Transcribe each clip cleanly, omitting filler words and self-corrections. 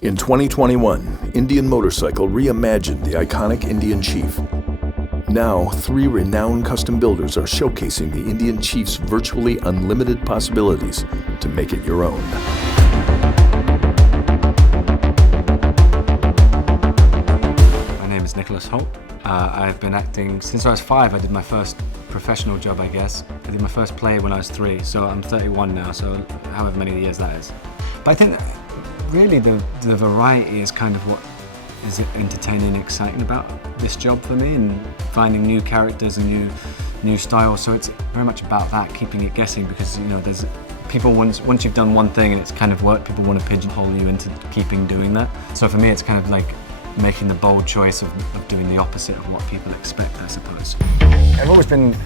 In 2021, Indian Motorcycle reimagined the iconic Indian Chief. Now, 3 renowned custom builders are showcasing the Indian Chief's virtually unlimited possibilities to make it your own. My name is Nicholas Hoult. I've been acting since I was 5. I did my first professional job, I guess. I did my first play when I was 3, so I'm 31 now, so however many years that is. But I think really the variety is kind of what is entertaining and exciting about this job for me, and finding new characters and new styles. So it's very much about that, keeping it guessing, because there's people, once you've done one thing and it's kind of worked, people want to pigeonhole you into keeping doing that. So for me it's kind of like making the bold choice of doing the opposite of what people expect, I suppose. I've always been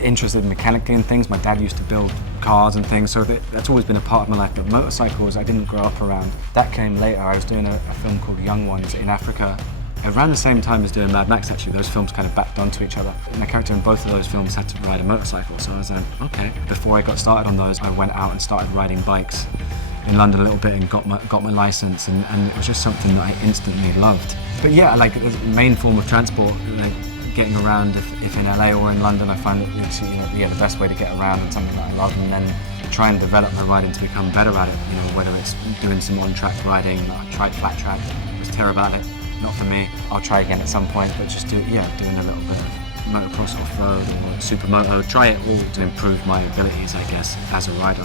interested mechanically in things. My dad used to build cars and things, so that's always been a part of my life. But motorcycles, I didn't grow up around. That came later. I was doing a film called Young Ones in Africa, around the same time as doing Mad Max, actually. Those films kind of backed onto each other. My character in both of those films had to ride a motorcycle, so I was like, okay. Before I got started on those, I went out and started riding bikes in London a little bit and got my license, and it was just something that I instantly loved. But yeah, like the main form of transport, like getting around, if in LA or in London, I find that it's the best way to get around, and something that I love, and then try and develop my riding to become better at it. Whether it's doing some on-track riding. I tried flat track, was terrible at it, not for me. I'll try again at some point, but just doing a little bit of motocross off-road or supermoto, try it all to improve my abilities, I guess, as a rider.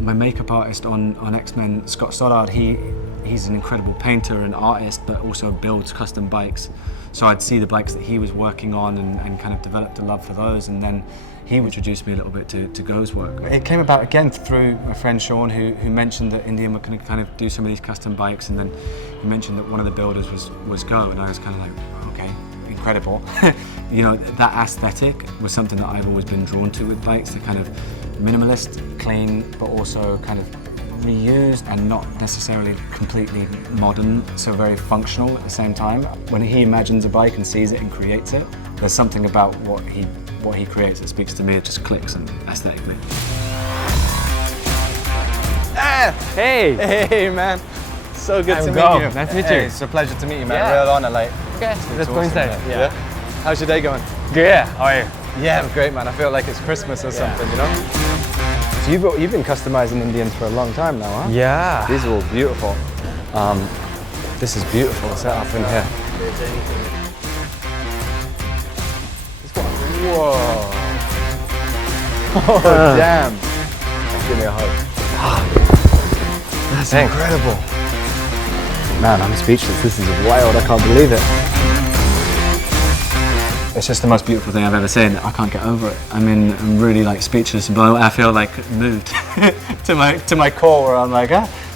My makeup artist on X-Men, Scott Stoddard, he's an incredible painter and artist, but also builds custom bikes. So I'd see the bikes that he was working on and kind of developed a love for those, and then he introduced me a little bit to Go's work. It came about again through my friend Sean, who mentioned that Indian were going to kind of do some of these custom bikes, and then he mentioned that one of the builders was Go, and I was kind of like, okay, incredible. That aesthetic was something that I've always been drawn to with bikes, the kind of minimalist, clean, but also kind of reused and not necessarily completely modern, so very functional at the same time. When he imagines a bike and sees it and creates it, there's something about what he creates that speaks to me. It just clicks and aesthetically. Hey! Hey, man. So good to meet you. Nice to meet you. Hey, it's a pleasure to meet you, man. Real honor, like. Okay, let's go inside. Yeah. How's your day going? Good. How are you? Yeah, I'm great, man. I feel like it's Christmas or something, So you've been customizing Indians for a long time now, huh? Yeah. These are all beautiful. This is beautiful setup in here. Whoa. Oh, damn. Give me a hug. That's incredible. Man, I'm speechless. This is wild. I can't believe it. It's just the most beautiful thing I've ever seen. I can't get over it. I'm really like speechless and blown away. I feel like moved to my core, where I'm like,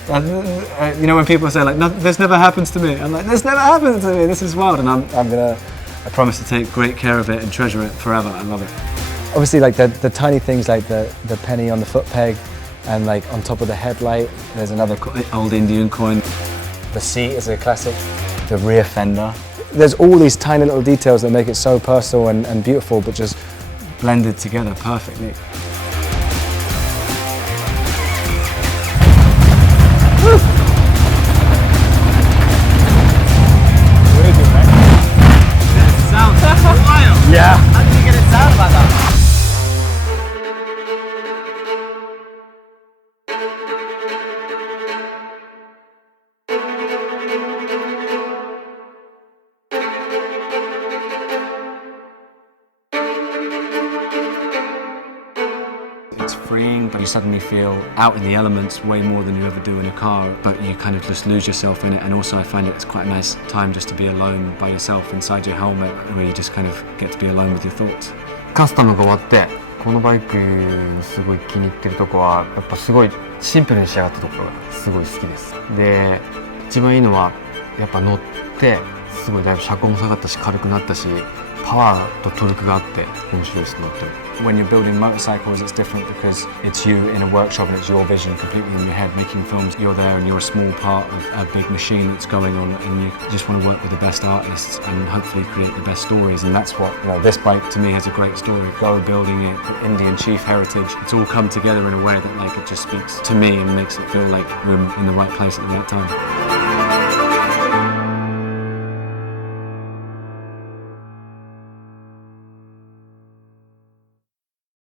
when people say like, no, this never happens to me. I'm like, this never happens to me. This is wild, and I promise to take great care of it and treasure it forever. I love it. Obviously, like the tiny things, like the penny on the foot peg, and like on top of the headlight, there's another old Indian coin. The seat is a classic. The rear fender. There's all these tiny little details that make it so personal and beautiful, but just blended together perfectly. Sounds wild. Yeah. How did you get it sound like that? It's freeing, but you suddenly feel out in the elements way more than you ever do in a car, but you kind of just lose yourself in it. And also I find it's quite a nice time just to be alone by yourself inside your helmet, where you just kind of get to be alone with your thoughts. カスタムが終わって、このバイクすごい気に入ってるとこは、やっぱすごいシンプルに仕上がったところがすごい好きです。で、一番いいのはやっぱ乗ってすごいだいぶ車高も下がったし軽くなったし、パワーとトルクがあって面白いです乗ってる。When you're building motorcycles, it's different because it's you in a workshop and it's your vision completely in your head. Making films, you're there and you're a small part of a big machine that's going on, and you just want to work with the best artists and hopefully create the best stories. And that's what, this bike to me has a great story. Go building it, the Indian chief heritage. It's all come together in a way that it just speaks to me and makes it feel like we're in the right place at the right time.